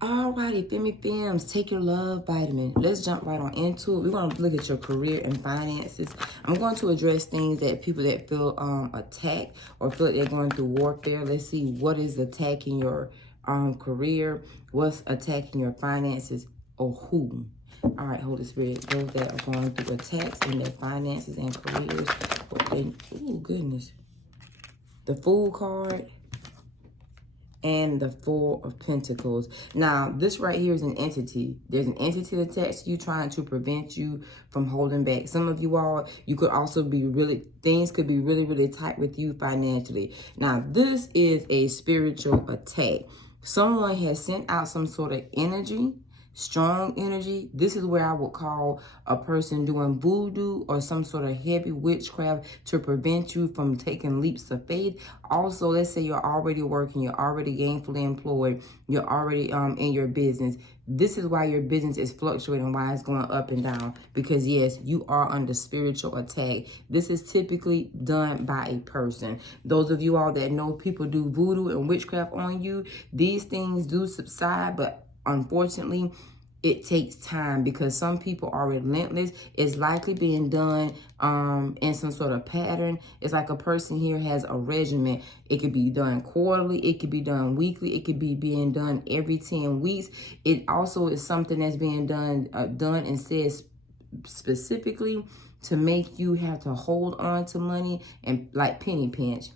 Alrighty, FEMS, take your love vitamin. Let's jump right on into it. We're going to look at your career and finances. I'm going to address things that people that feel attacked or feel like they're going through warfare. Let's see what is attacking your career, what's attacking your finances, or who. All right, Holy Spirit, those that are going through attacks in their finances and careers. Oh, goodness. The Fool card and the Four of Pentacles. Now, this right here is an entity. There's an entity attached to you trying to prevent you from holding back. Some of you all, you could also be things could be really tight with you financially. Now, this is a spiritual attack. Someone has sent out some sort of energy, strong energy. This is where I would call a person doing voodoo or some sort of heavy witchcraft to prevent you from taking leaps of faith. Also, let's say you're already working, you're already gainfully employed, you're already in your business. This is why your business is fluctuating, why it's going up and down. Because yes, you are under spiritual attack. This is typically done by a person. Those of you all that know people do voodoo and witchcraft on you, these things do subside, but unfortunately, it takes time because some people are relentless. It's likely being done in some sort of pattern. It's like a person here has a regimen. It could be done quarterly. It could be done weekly. It could be being done every 10 weeks. It also is something that's being done and says specifically to make you have to hold on to money and like penny pinch.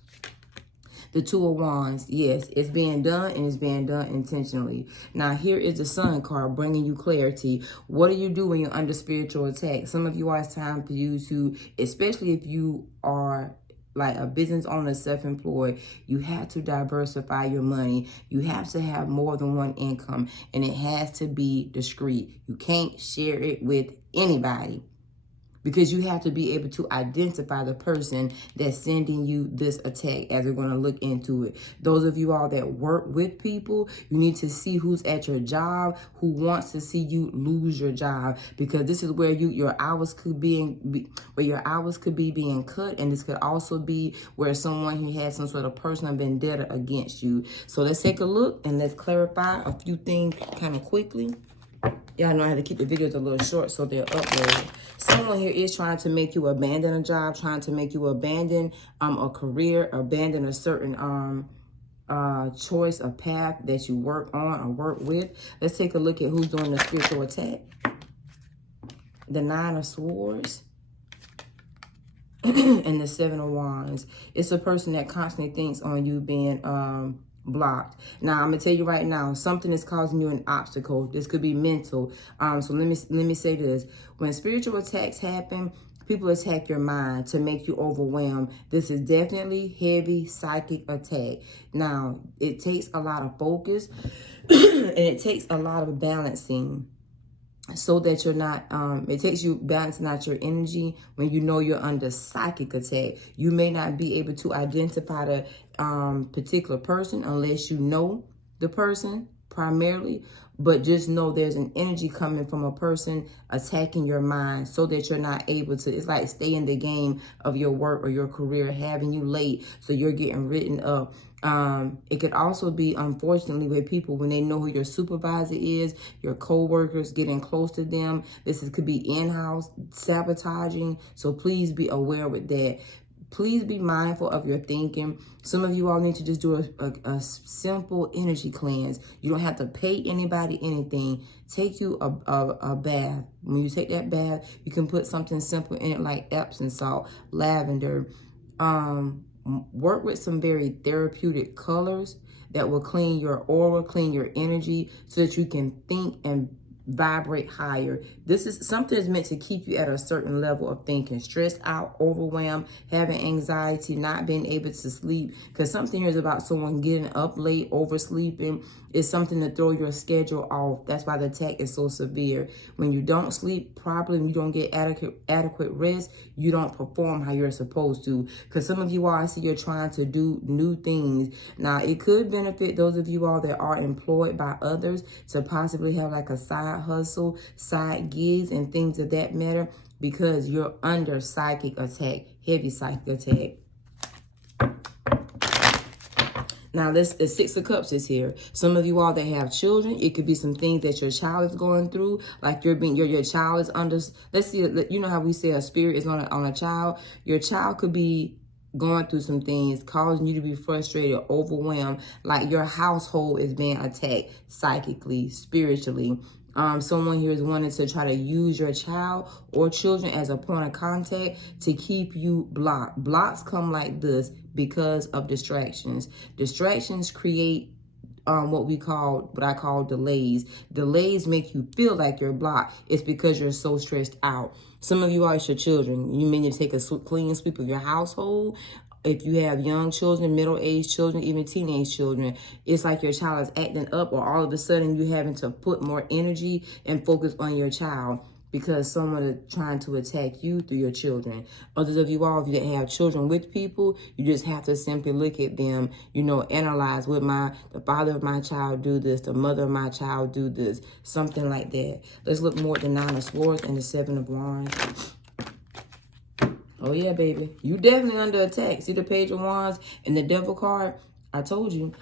The Two of Wands, yes, it's being done and it's being done intentionally. Now, here is the Sun card bringing you clarity. What do you do when you're under spiritual attack? Some of you are, it's time for you to, especially if you are like a business owner, self-employed, you have to diversify your money. You have to have more than one income, and it has to be discreet. You can't share it with anybody, because you have to be able to identify the person that's sending you this attack, as we're going to look into it. Those of you all that work with people, you need to see who's at your job, who wants to see you lose your job, because this is where your hours could be being cut, and this could also be where someone who has some sort of personal vendetta against you. So let's take a look and let's clarify a few things kind of quickly. Y'all know I have to keep the videos a little short so they're uploaded. Someone here is trying to make you abandon a job, trying to make you abandon a career, abandon a certain choice, a path that you work on or work with. Let's take a look at who's doing the spiritual attack. The Nine of Swords and the Seven of Wands. It's a person that constantly thinks on you being blocked. Now, I'm gonna tell you right now, something is causing you an obstacle. This could be mental. So let me say this. When spiritual attacks happen, people attack your mind to make you overwhelmed. This is definitely heavy psychic attack. Now, it takes a lot of focus and it takes a lot of balancing, so that you're not, it takes you balancing out your energy when you know you're under psychic attack. You may not be able to identify the particular person unless you know the person primarily, but just know there's an energy coming from a person attacking your mind so that you're not able to, it's like stay in the game of your work or your career, having you late so you're getting written up. It could also be, unfortunately, with people when they know who your supervisor is, your co-workers, getting close to them. Could be in-house sabotaging. So please be aware with that. Please be mindful of your thinking. Some of you all need to just do a simple energy cleanse. You don't have to pay anybody anything. Take you a bath. When you take that bath, you can put something simple in it like Epsom salt, lavender. Work with some very therapeutic colors that will clean your aura, clean your energy, so that you can think and vibrate higher. This is something that's meant to keep you at a certain level of thinking, stressed out, overwhelmed, having anxiety, not being able to sleep. Because something here is about someone getting up late, oversleeping. It's something to throw your schedule off. That's why the attack is so severe. When you don't sleep properly, when you don't get adequate rest, you don't perform how you're supposed to. Because some of you all, I see you're trying to do new things. Now, it could benefit those of you all that are employed by others to possibly have like a side hustle, side gigs, and things of that matter, because you're under psychic attack, heavy psychic attack. Now, the Six of Cups is here. Some of you all that have children, it could be some things that your child is going through, like your child is under. Let's see, you know how we say a spirit is on a child. Your child could be going through some things, causing you to be frustrated, overwhelmed, like your household is being attacked psychically, spiritually. Someone here is wanting to try to use your child or children as a point of contact to keep you blocked. Blocks come like this because of distractions. Distractions create what I call delays. Delays make you feel like you're blocked. It's because you're so stressed out. Some of you are your children. You may need to take a clean sweep of your household. If you have young children, middle-aged children, even teenage children, it's like your child is acting up, or all of a sudden you having to put more energy and focus on your child because someone is trying to attack you through your children. Others of you all, if you that have children with people, you just have to simply look at them, analyze, would the father of my child do this? The mother of my child do this? Something like that. Let's look more at the Nine of Swords and the Seven of Wands. Oh, yeah, baby. You definitely under attack. See the Page of Wands and the Devil card? I told you,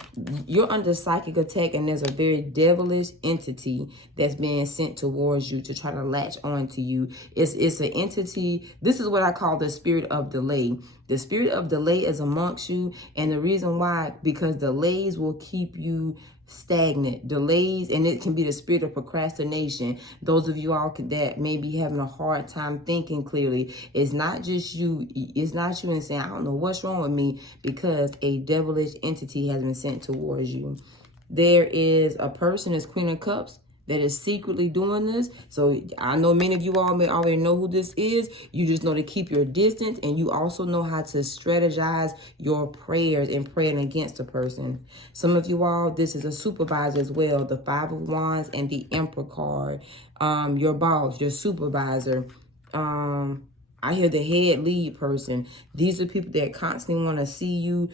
you're under psychic attack, and there's a very devilish entity that's being sent towards you to try to latch on to you. It's an entity. This is what I call the spirit of delay. The spirit of delay is amongst you, and the reason why, because delays will keep you stagnant. Delays, and it can be the spirit of procrastination. Those of you all that may be having a hard time thinking clearly, it's not just you. It's not you and saying, I don't know what's wrong with me, because a devilish entity has been sent towards you. There is a person, as Queen of Cups, that is secretly doing this. So I know many of you all may already know who this is. You just know to keep your distance, and you also know how to strategize your prayers and praying against a person. Some of you all, this is a supervisor as well. The Five of Wands and the Emperor card. Your boss, your supervisor. I hear the head lead person. These are people that constantly want to see you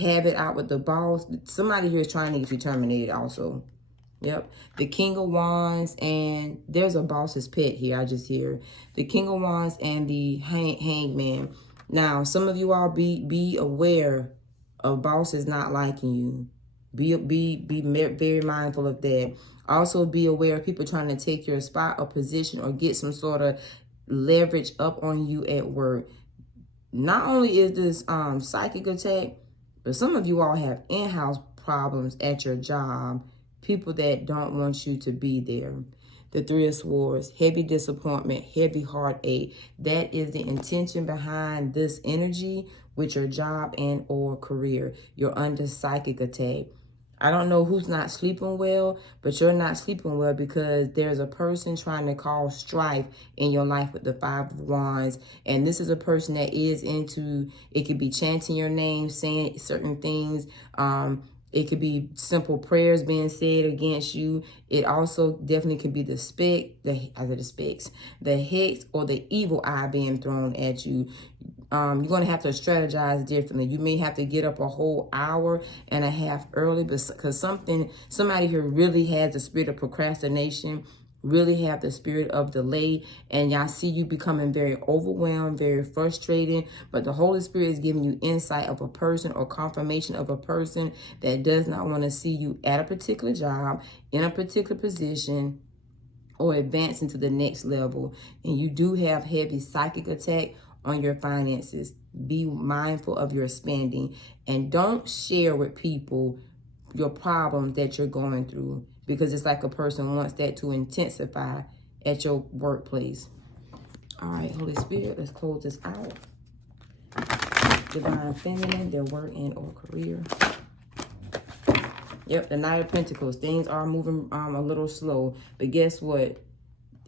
have it out with the boss. Somebody here is trying to get you terminated also. Yep. The King of Wands, and there's a boss's pet here. I just hear the King of Wands and the Hangman. Now, some of you all be aware of bosses not liking you. Be very mindful of that. Also, be aware of people trying to take your spot or position or get some sort of leverage up on you at work. Not only is this psychic attack, but some of you all have in-house problems at your job. People that don't want you to be there. The Three of Swords, heavy disappointment, heavy heartache. That is the intention behind this energy with your job and or career. You're under psychic attack. I don't know who's not sleeping well, but you're not sleeping well because there's a person trying to cause strife in your life with the Five of Wands. And this is a person that is into, it could be chanting your name, saying certain things. It could be simple prayers being said against you. It also definitely could be the hex or the evil eye being thrown at you. You're going to have to strategize differently. You may have to get up a whole hour and a half early because somebody here really has the spirit of procrastination, really have the spirit of delay, and y'all see you becoming very overwhelmed, very frustrated, but the Holy Spirit is giving you insight of a person or confirmation of a person that does not want to see you at a particular job, in a particular position, or advancing to the next level. And you do have heavy psychic attack on your finances. Be mindful of your spending, and don't share with people your problems that you're going through, because it's like a person wants that to intensify at your workplace. All right, Holy Spirit, let's close this out. Divine Feminine, their work and or career. Yep, the Knight of Pentacles. Things are moving a little slow, but guess what?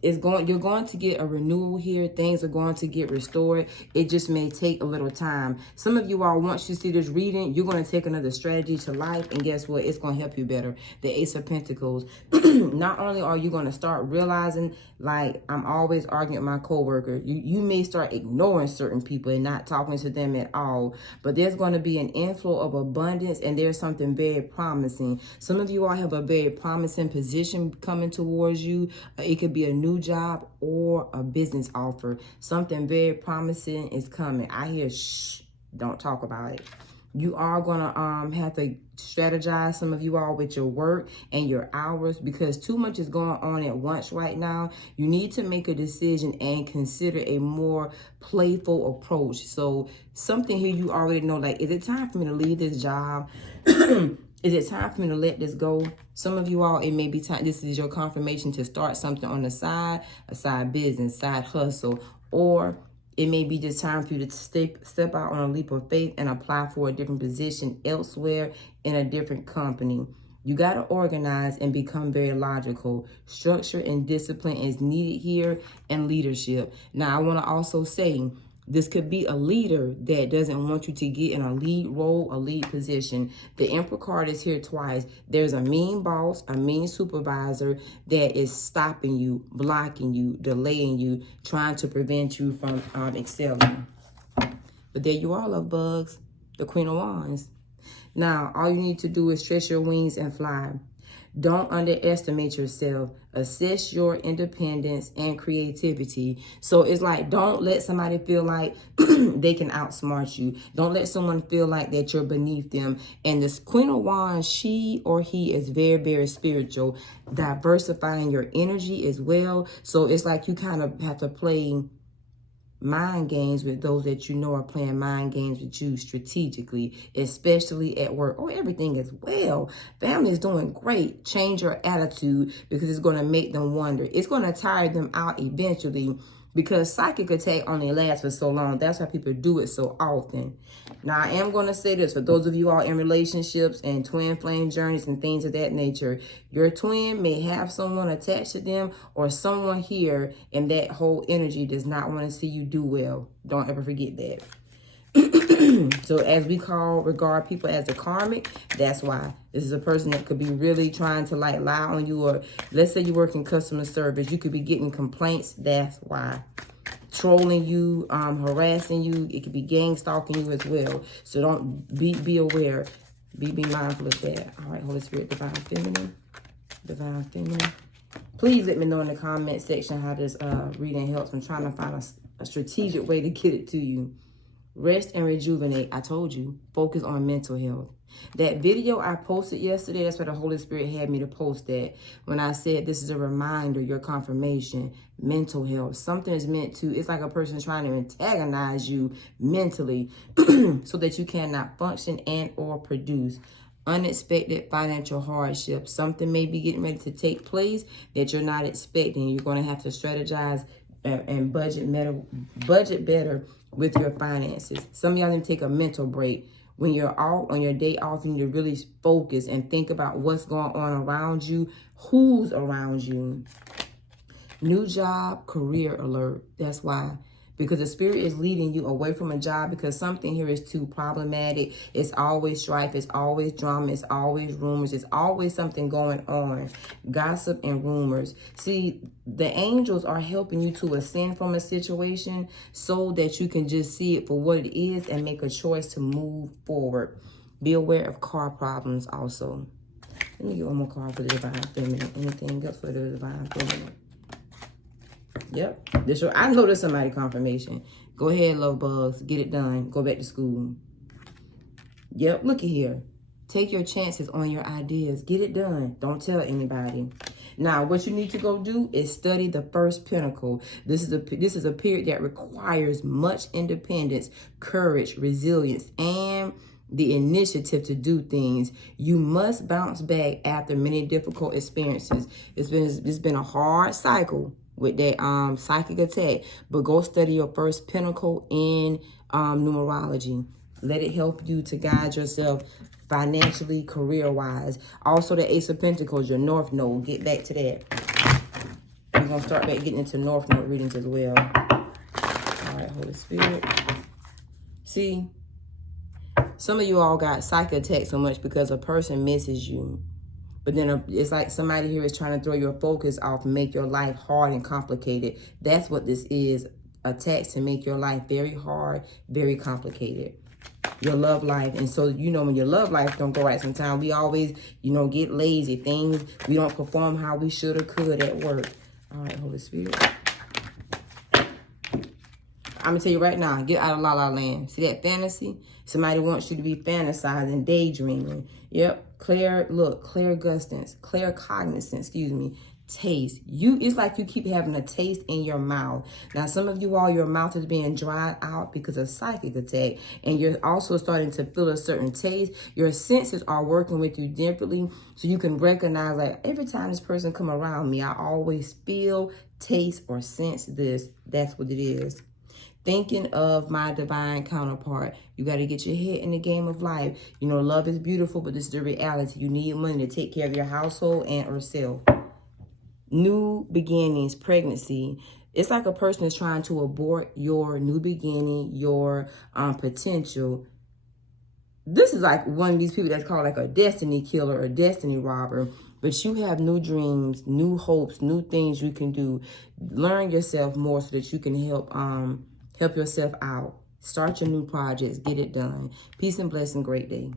You're going to get a renewal here. Things are going to get restored. It just may take a little time. Some of you all, once you see this reading, you're going to take another strategy to life, and guess what? It's going to help you better. The Ace of Pentacles. Not only are you going to start realizing, like, I'm always arguing with my coworker. You may start ignoring certain people and not talking to them at all, but there's going to be an inflow of abundance, and there's something very promising. Some of you all have a very promising position coming towards you. It could be a new job or a business offer. Something very promising is coming. I hear shh, don't talk about it. You are going to have to strategize, some of you all, with your work and your hours, because too much is going on at once right now. You need to make a decision and consider a more playful approach. So something here you already know, like, is it time for me to leave this job? Is it time for me to let this go? Some of you all, it may be time. This is your confirmation to start something on the side, a side business, side hustle, or it may be just time for you to step out on a leap of faith and apply for a different position elsewhere in a different company. You got to organize and become very logical. Structure and discipline is needed here, and leadership. Now, I want to also say, this could be a leader that doesn't want you to get in a lead role, a lead position. The Emperor card is here twice. There's a mean boss, a mean supervisor that is stopping you, blocking you, delaying you, trying to prevent you from excelling. But there you are, love bugs, the Queen of Wands. Now, all you need to do is stretch your wings and fly. Don't underestimate yourself. Assess your independence and creativity. So it's like, don't let somebody feel like they can outsmart you. Don't let someone feel like that you're beneath them. And this Queen of Wands, she or he is very, very spiritual, diversifying your energy as well. So it's like you kind of have to play mind games with those that you know are playing mind games with you strategically, especially at work or everything as well. Family is doing great. Change your attitude, because it's going to make them wonder. It's going to tire them out eventually, because psychic attack only lasts for so long. That's why people do it so often. Now, I am going to say this for those of you all in relationships and twin flame journeys and things of that nature. Your twin may have someone attached to them, or someone here in that whole energy does not want to see you do well. Don't ever forget that. So as we regard people as the karmic, that's why. This is a person that could be really trying to like lie on you, or let's say you work in customer service, you could be getting complaints. That's why. Trolling you, harassing you. It could be gang stalking you as well. So don't be aware. Be mindful of that. All right, Holy Spirit, Divine Feminine. Divine Feminine. Please let me know in the comment section how this reading helps. I'm trying to find a strategic way to get it to you. Rest and rejuvenate. I told you, focus on mental health. That video I posted yesterday, that's why the Holy Spirit had me to post that. When I said this is a reminder, your confirmation, mental health. Something is meant to, it's like a person trying to antagonize you mentally so that you cannot function and or produce. Unexpected financial hardship. Something may be getting ready to take place that you're not expecting. You're going to have to strategize and budget better with your finances. Some of y'all need to take a mental break. When you're out on your day off, you need to really focus and think about what's going on around you, who's around you. New job, career alert. That's why. Because the Spirit is leading you away from a job, because something here is too problematic. It's always strife. It's always drama. It's always rumors. It's always something going on. Gossip and rumors. See, the angels are helping you to ascend from a situation so that you can just see it for what it is and make a choice to move forward. Be aware of car problems also. Let me get one more card for the Divine Feminine. Anything else for the Divine Feminine? Yep. I know there's somebody confirmation. Go ahead, love bugs. Get it done. Go back to school. Yep. Look at here. Take your chances on your ideas. Get it done. Don't tell anybody. Now, what you need to go do is study the first pinnacle. This is a period that requires much independence, courage, resilience, and the initiative to do things. You must bounce back after many difficult experiences. It's been a hard cycle with that psychic attack, but go study your first pinnacle in numerology. Let it help you to guide yourself financially, career-wise. Also, the Ace of Pentacles, your North Node. Get back to that. We're going to start back getting into North Node readings as well. All right, Holy Spirit. See, some of you all got psychic attacks so much because a person misses you. But then it's like somebody here is trying to throw your focus off and make your life hard and complicated. That's what this is. Attacks to make your life very hard, very complicated. Your love life. And so, when your love life don't go right sometimes, we always, get lazy. Things, we don't perform how we should or could at work. All right, Holy Spirit. I'm going to tell you right now, get out of la la land. See that fantasy? Somebody wants you to be fantasizing, daydreaming. Yep. Clairgustance, claircognizance, taste. It's like you keep having a taste in your mouth. Now, some of you all, your mouth is being dried out because of psychic attack, and you're also starting to feel a certain taste. Your senses are working with you differently, so you can recognize, like, every time this person come around me, I always feel, taste, or sense this. That's what it is. Thinking of my divine counterpart. You got to get your head in the game of life. You know, love is beautiful, but this is the reality. You need money to take care of your household and yourself. New beginnings, pregnancy. It's like a person is trying to abort your new beginning, your potential. This is like one of these people that's called like a destiny killer or destiny robber. But you have new dreams, new hopes, new things you can do. Learn yourself more so that you can help yourself out. Start your new projects. Get it done. Peace and blessing. Great day.